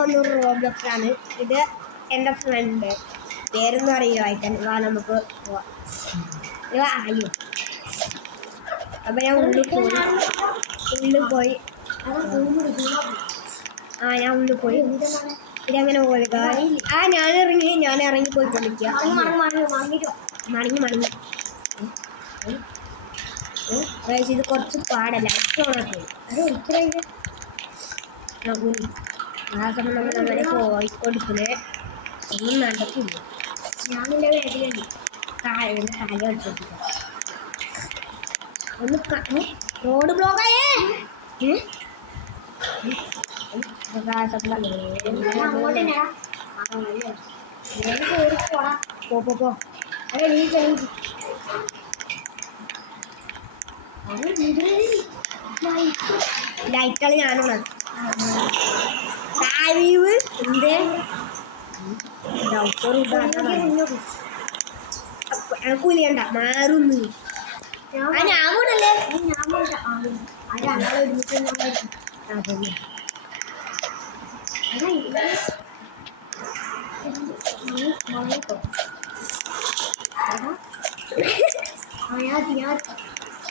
Roblox ആണ്. ഇത് എൻ്റെ ഫ്രണ്ട്, പേരൊന്നും അറിയില്ല വായിക്കാൻ. വാ നമുക്ക് പോവാം. അയ്യോ, അപ്പം ഞാൻ ഉള്ളിൽ പോയി ഞാൻ ഉള്ളിൽ പോയി ഇതങ്ങനെ പോവുക. ഞാൻ ഇറങ്ങി പോയിക്കൊണ്ടിരിക്കുക. മടങ്ങി ഇത് കുറച്ച് പാടല്ല. ആ സമയം നമ്മളങ്ങനെ പോയിക്കൊടുക്കുന്നത് ഒന്നും നടക്കില്ല. ഞാനിൻ്റെ വേദിലുണ്ട് കാല് കളിച്ചോട്ടില്ല. ഒന്ന് റോഡ് ബ്ലോക്കായേ. പോ ലൈറ്റുകൾ ഞാനാണ് താഴീവ് എന്തേ കൂലിയണ്ട മാറുന്നു. ഞാൻ കൂടല്ലേ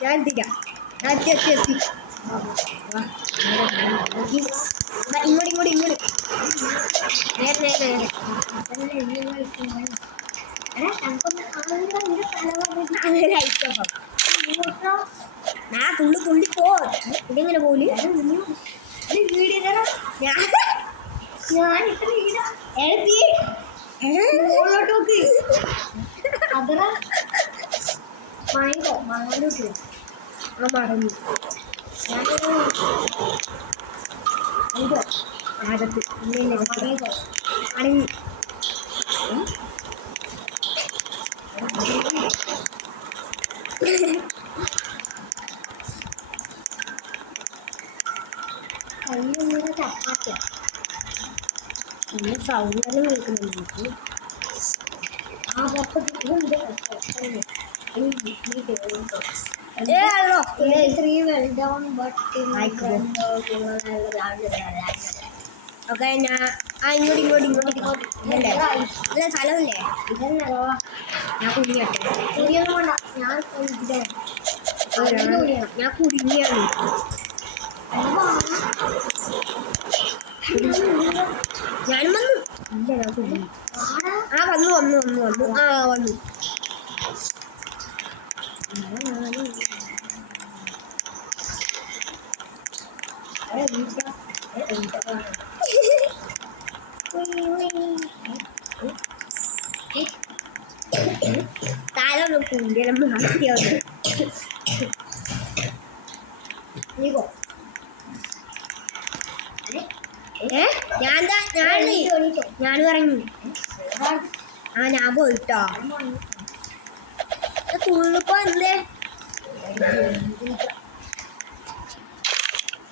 ഞാൻ എത്തിക്കാം. ഇങ്ങോട്ട് ഞാൻ തുള്ളി പോ. ഇതെങ്ങനെ പോലും ഞാനിട്ടോക്ക് അതറ മടങ്ങി ആകത്ത് അടങ്ങി ചപ്പാത്തിയ പിന്നെ സൗകര്യം കേൾക്കുന്നുണ്ട് എനിക്ക്. ആ പുറത്ത് ഓക്കെ ഞാൻ ഇങ്ങോട്ട് ഇല്ല സ്ഥലമില്ലേ ഞാൻ കുടുങ്ങിയട്ടെ. ഞാൻ കുടുങ്ങിയാണ്. ഞാനും വന്നു. ഇല്ല ഞാൻ കുടുങ്ങി. വന്നു താഴെ കുണ്ടിയിലും മാറ്റിയത്. ഞാൻ പറഞ്ഞു ഞാൻ പോയിട്ടോ. തുള്ളിപ്പോ എന്തേ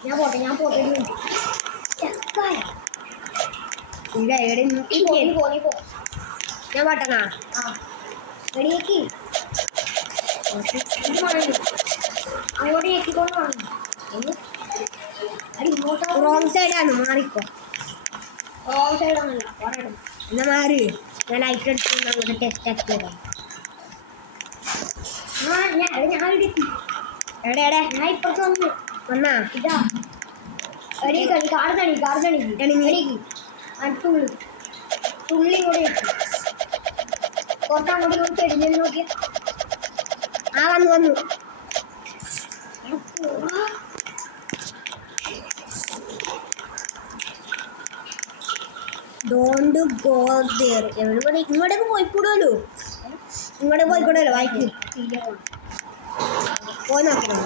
ഞാൻ പോട്ടെ ഞാൻ പാട്ടണ റെഡിയാക്കി അങ്ങോട്ട് ഞെക്കിക്കൊണ്ട് റോങ് സൈഡാണ്. മാറിക്കോ. റോങ് സൈഡാണല്ലോ എന്നാ മാറി. ഞാൻ ലൈറ്റ് എടുത്ത് അങ്ങോട്ട് ടെസ്റ്റ് ആക്കി തരാം. എവിടെ ഞാൻ ഇപ്പുറത്ത് വന്നാ ഇതാ തുള്ളി കൂടെ കുറച്ചങ്ങോട്ട് ചെടിഞ്ഞു നോക്കിയ വന്നു ഡോണ്ട് ഗോ ദേർ. ഇങ്ങോട്ടേക്ക് പോയിക്കൂടല്ലോ. വായിക്കും പോയി നോക്കണം.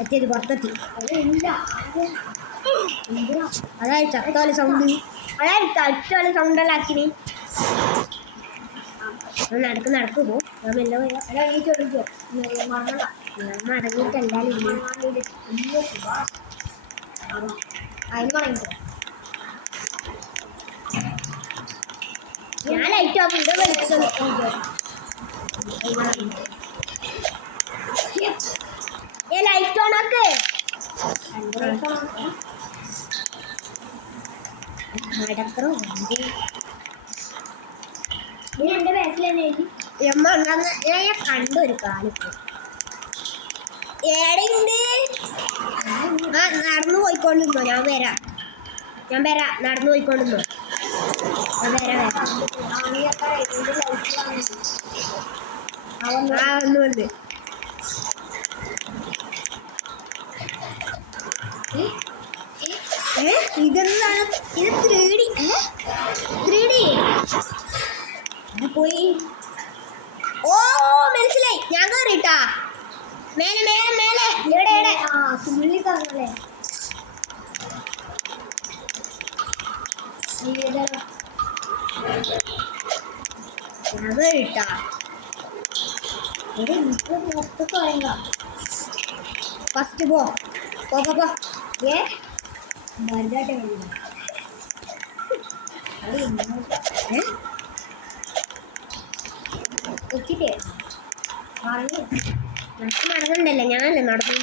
എത്തിയത് പുറത്തെത്തി. അതായത് ചത്തോലെ സൗണ്ടല്ല ആക്കിനി. നടക്ക് പോ. ഞാൻ മെല്ലെ പോയോ മടങ്ങിയിട്ട് എന്തായാലും അതിന് മടങ്ങിക്കോ. ഞാൻ ലൈറ്റ് ഓഫ് ചെയ്ത് വെളിച്ചം ലൈറ്റ് ഓൺ ആക്ക് നടക്കറോ എന്റെ ബാക്കിൽ തന്നെ ഞാൻ കണ്ടു ഒരു കാലിപ്പോ ഏടെയുണ്ട് നടന്നു പോയിക്കൊണ്ടിരുന്നോ ഞാൻ വരാം നടന്നു പോയിക്കൊണ്ടിരുന്നോ ഞാൻ വരാം ഒന്നുണ്ട് ഇതെന്താണ് ഇത് 3D പോയി ഓ മനസ്സിലായി ഞാൻ കയറിട്ടാ മേലെ എവിടെ തുള്ളി തന്നല്ലേ ഞാൻ കയറിട്ടാ ഫസ്റ്റ് പോ നടക്കണ്ടല്ലേ ഞാനല്ലേ നടന്നു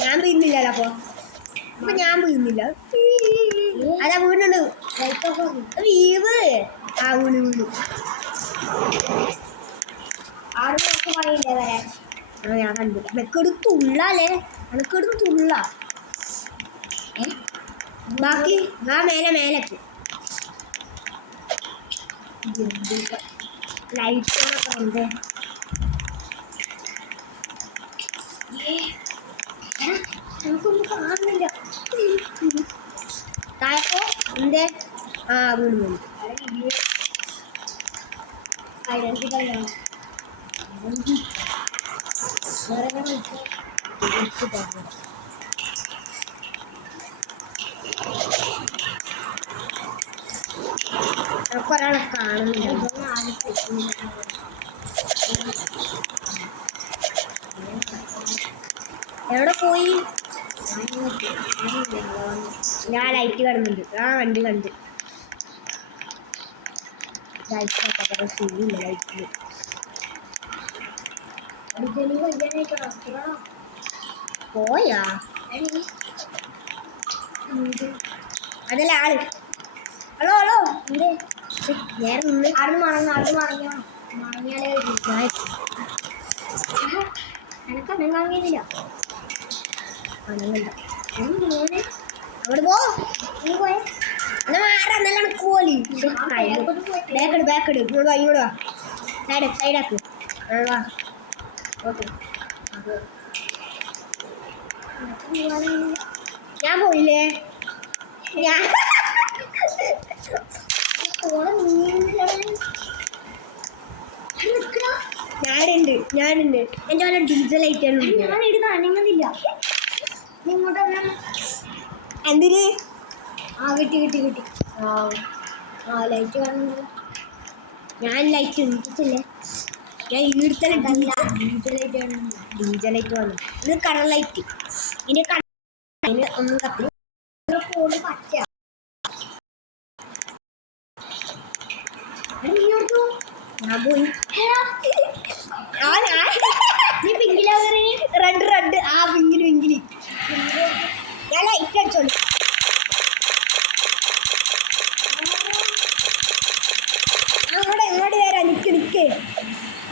ഞാൻ വീഴുന്നില്ലല്ലോ അപ്പൊ ഞാൻ വീഴുന്നില്ല അതാ വീണുണ്ട് വീവ് ആ വീണു 6 മാസം പണിയില്ലേ വരാൻ ഞാൻ കണ്ടു എനക്കെടുത്തുള്ളല്ലേ എനക്കെടുത്തുള്ള ബാക്കി ആ മേലേക്ക് ലൈറ്റോണൊക്കെ ഉണ്ട് നമുക്കൊന്നും കാണുന്നില്ല താഴപ്പോ എന്തേ ആ വീണ് ഒരാളെ കാണുന്നില്ല എവിടെ പോയി ഞാൻ ലൈറ്റ് കാണുന്നുണ്ട് ആ കണ്ട് ലൈറ്റില് പോയാ അതല്ല ആള് ഹലോ എന്തേ നേരെ നിന്ന് ആട് മണങ്ങിയാലേ എനക്കണ്ണം കാണിക്കുന്നില്ല അവിടെ പോയെ എന്നാ മാറാ നല്ല കോലി ബാക്കട് ഇങ്ങോട്ട് വാ സൈഡാക്ക് വാ ഓക്കെ ഞാൻ പോയില്ലേ ഞാനുണ്ട് എൻ്റെ വല്ല ഡീസൽ ആയിട്ടാണ് ഞാനിടുന്ന അനങ്ങുന്നില്ല ഇങ്ങോട്ട് എന്തിന് കിട്ടി ആ ലൈറ്റ് കാണുന്നില്ല ഞാൻ ലൈറ്റ് ഉണ്ടിട്ടില്ലേ ഞാൻ ഈടുത്തല ഡീസൽ ലൈറ്റ് വന്നു ഇത് കളർ ലൈറ്റ് ഇതിന് ഒന്നും കത്തി പച്ച ഞാൻ പോയി റെഡ് ആ പിങ്കില് ഞാൻ ലൈറ്റ് അടിച്ചോളൂ അങ്ങോട്ട് വരാം നിക്ക്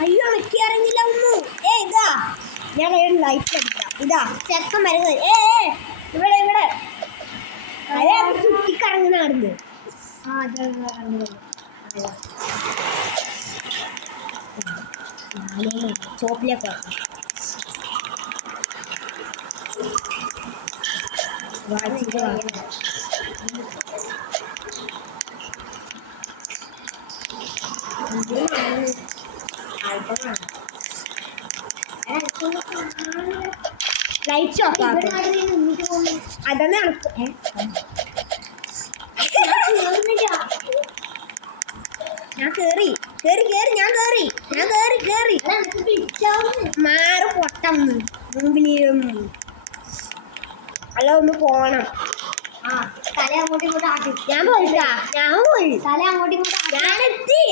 അയ്യോ നിക്കി അറിഞ്ഞില്ല ഒന്നും ഇതാ ഞാൻ ലൈറ്റ് അടിക്കാം ഇതാ ചെക്കൻ വരുന്നത് ഇവിടെ അതെ ചുറ്റിക്കറങ്ങുന്ന നടന്ന് ചോപ്പിലേക്ക് ലൈറ്റ് ഓഫ് അതാണ് ഞാൻ കേറി മാറ് പൊട്ടന്ന് മുമ്പിലും അല്ല ഒന്ന് പോണം തല അങ്ങോട്ടും ഇങ്ങോട്ടും ആക്കി. ഞാൻ പോയിട്ടാ, ഞാൻ പോയി. തല അങ്ങോട്ടും ഇങ്ങോട്ടും ഞാനെത്തി.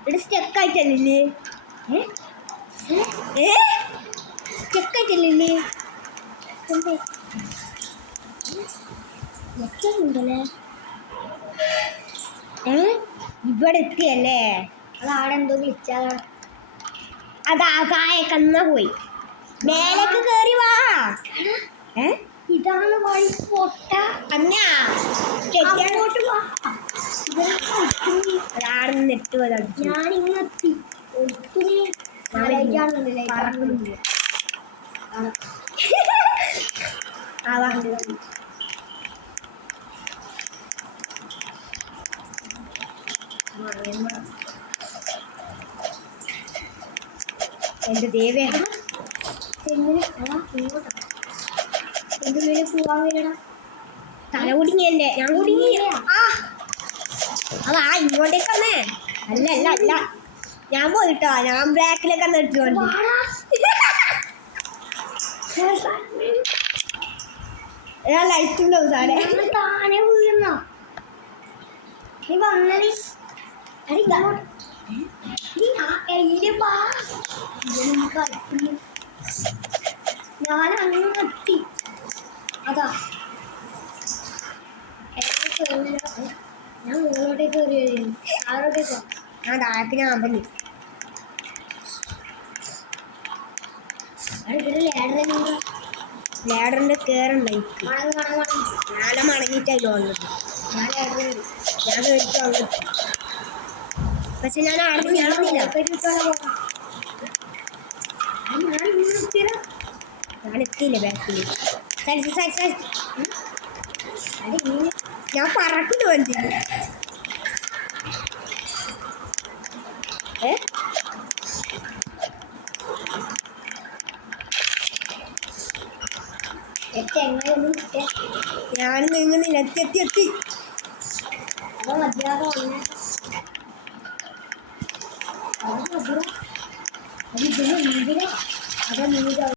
ഇവിടെ സ്റ്റെക്കായിട്ടല്ലേ? സ്റ്റെക്കായിട്ടല്ലേ? ഉണ്ടല്ലേ? ഇവിടെ എത്തിയല്ലേ? അത് ആടെ എന്തോ വിളിച്ചാലോ. അതാ താഴെ കന്ന പോയി. മേലേക്ക് കേറി വാ. ഇതാണ് വഴി പൊട്ട. അന്നാ ഞാനിങ്ങെത്തി. എന്റെ ദേവേ, എന്റെ മേലെ പോവാൻ വേണം. തല കുടുങ്ങിയല്ലേ? ഞാൻ കുടുങ്ങി. അതാ ഇങ്ങോട്ടേക്കന്നേ. അല്ല അല്ല അല്ല, ഞാൻ പോയിട്ടോ. ഞാൻ ബ്ലാക്കിലേക്ക് അന്ന് എടുത്തോണ്ട് ലൈറ്റ് ഉണ്ടാവും സാറേ. താനെ വീഴുന്ന നീ വന്നേ. ഞാൻ അങ്ങ് എത്തി. അതാ ഞാൻ മുകളിലോട്ടേക്ക് കയറി. ആരോട്ടേക്കോ? ഞാൻ താഴത്തിന് ആമ്പല്. ലേഡറിന്റെ കേറുണ്ട്. ഞാനെ മടങ്ങിയിട്ടായി വന്നത്. ഞാൻ കേറിട്ട് വന്നിട്ട് പക്ഷെ ഞാൻ ആരും ഞാനില്ല. ഞാൻ എത്തിയില്ല ബാക്കിൽ. ഞാൻ പറക്കുന്നു വണ്ടി. ഞാൻ നീങ്ങുന്നില്ല. എത്തി എത്തി എത്തി. അതോ മതിയാകോ അത്